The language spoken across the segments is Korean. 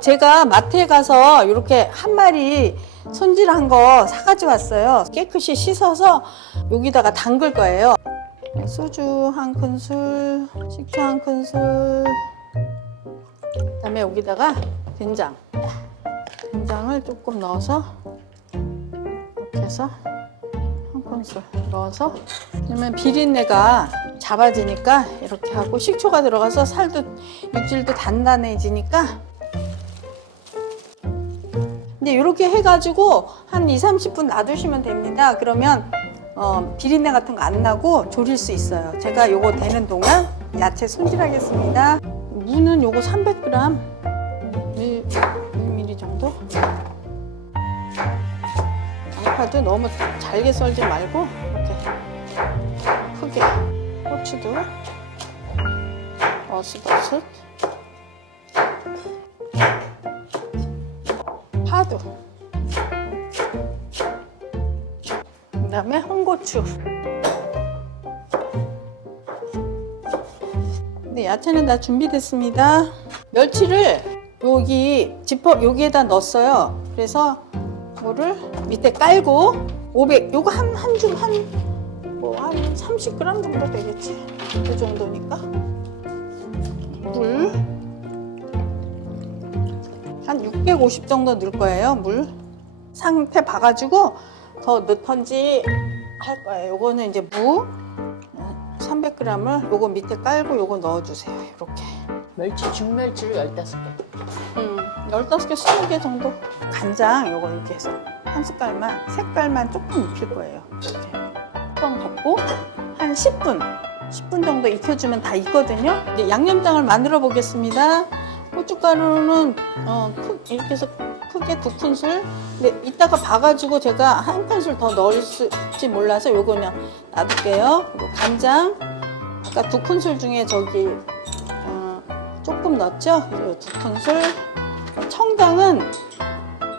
제가 마트에 가서 이렇게 한 마리 손질한 거 사가지고 왔어요. 깨끗이 씻어서 여기다가 담글 거예요. 소주 한 큰술, 식초 한 큰술, 그다음에 여기다가 된장을 조금 넣어서 이렇게 해서 한 큰술 넣어서, 그러면 비린내가 잡아지니까 이렇게 하고, 식초가 들어가서 살도 육질도 단단해지니까. 근데 이렇게 해가지고 한 2~30분 놔두시면 됩니다. 그러면 비린내 같은 거 안 나고 졸일 수 있어요. 제가 요거 되는 동안 야채 손질하겠습니다. 무는 요거 300g, 1mm 정도. 양파도 너무 잘게 썰지 말고 이렇게 크게. 고추도 버섯버섯, 파도, 그 다음에 홍고추. 네, 야채는 다 준비됐습니다. 멸치를 여기에다 넣었어요. 그래서 이거를 밑에 깔고 500, 요거 한 30g 정도 되겠지? 그 정도니까. 물 한 650 정도 넣을 거예요. 물 상태 봐가지고 더 넣던지 할 거예요. 요거는 이제 무 300g을 요거 밑에 깔고 요거 넣어주세요. 이렇게. 멸치, 중멸치를 15개. 15개, 20개 정도. 간장 요거 이렇게 해서 한 숟갈만, 색깔만 조금 입힐 거예요. 이렇게. 뚜껑 덮고 한 10분 정도 익혀주면 다 익거든요. 이제 양념장을 만들어 보겠습니다. 고춧가루는 이렇게 해서 크게 2큰술. 근데 이따가 봐가지고 제가 한 큰술 더 넣을지 몰라서 요거 그냥 놔둘게요. 그리고 간장 아까 2큰술 중에 조금 넣었죠? 2큰술. 청장은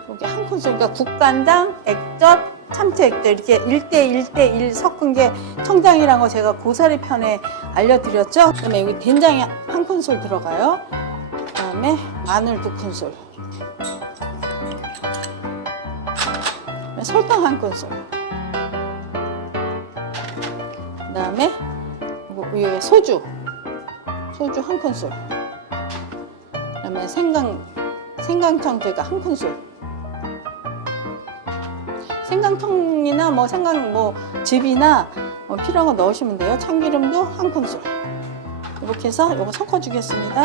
여기 한 큰술, 그러니까 국간장, 액젓, 참치 액젓 이렇게 1대1 섞은 게 청장이라는 거 제가 고사리 편에 알려드렸죠? 그다음에 여기 된장이 한 큰술 들어가요. 그다음에 마늘 2큰술, 설탕 한 큰술, 그다음에 여기 소주 한 큰술, 그다음에 생강청 제가 한 큰술. 생강청이나 즙이나 필요한 거 넣으시면 돼요. 참기름도 한 큰술. 이렇게 해서 이거 섞어주겠습니다.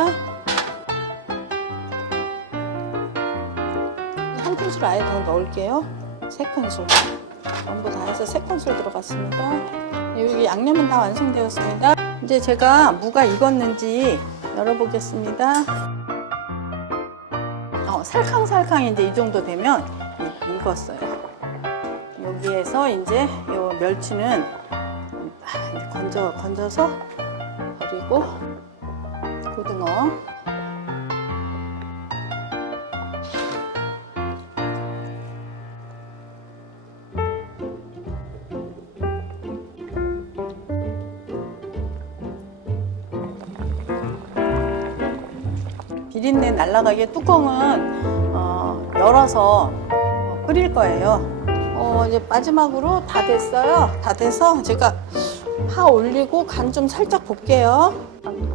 한 큰술 아예 더 넣을게요. 3큰술. 전부 다 해서 3큰술 들어갔습니다. 여기 양념은 다 완성되었습니다. 이제 제가 무가 익었는지 열어보겠습니다. 살캉살캉 이제 이 정도 되면 익었어요. 여기에서 이제 요 멸치는 건져서 버리고, 고등어, 비린내 날아가게 뚜껑은 열어서 끓일 거예요. 이제 마지막으로 다 됐어요. 다 돼서 제가 파 올리고 간 좀 살짝 볼게요.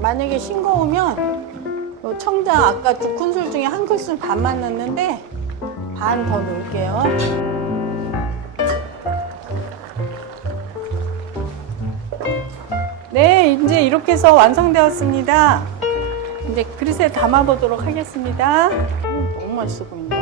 만약에 싱거우면 요 청장 아까 2큰술 중에 1큰술 반만 넣었는데 반 더 넣을게요. 네, 이제 이렇게 해서 완성되었습니다. 이제 그릇에 담아보도록 하겠습니다. 너무 맛있어 보인다.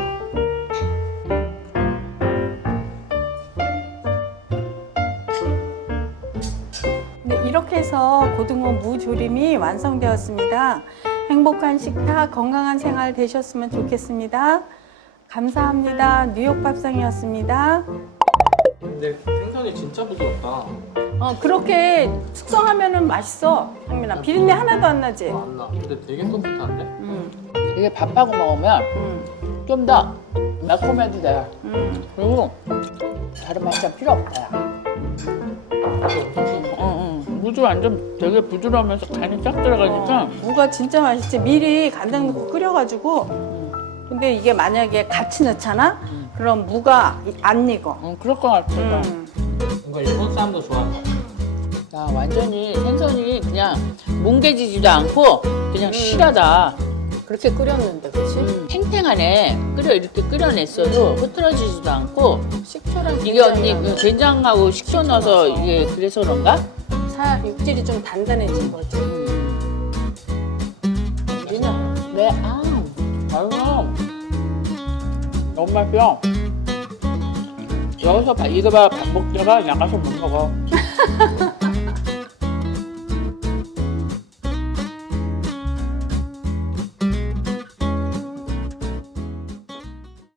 네, 이렇게 해서 고등어 무조림이 완성되었습니다. 행복한 식탁, 건강한 생활 되셨으면 좋겠습니다. 감사합니다. 뉴욕 밥상이었습니다. 근데 생선이 진짜 부드럽다. 그렇게 숙성하면은 맛있어. 상민아, 비린내 하나도 안 나지? 안 나. 근데 되게 소프트한데? 이게 밥하고 먹으면 좀 더 매콤해도 돼. 그리고 다른 반찬 필요 없다. 무도 완전 되게 부드러우면서 간이 쫙 들어가니까 무가 진짜 맛있지. 미리 간장 넣고 끓여가지고. 근데 이게 만약에 같이 넣잖아? 그럼 무가 안 익어. 그럴 것 같아. 이거 일본 사람도 좋아할 것 같아. 야, 완전히 생선이 그냥 뭉개지지도 않고 그냥 실하다. 그렇게 끓였는데, 그치? 탱탱하네. 이렇게 끓여냈어도 흐트러지지도 않고. 식초랑 이게 언니 된장이랑 그 된장하고 식초 넣어서 이게 그래서 그런가? 육질이 좀 단단해진 거지. 우리는 네, 맛있어. 너무 맛있어. 여기서 이거 봐, 밥 먹다가 나가서 못 먹어.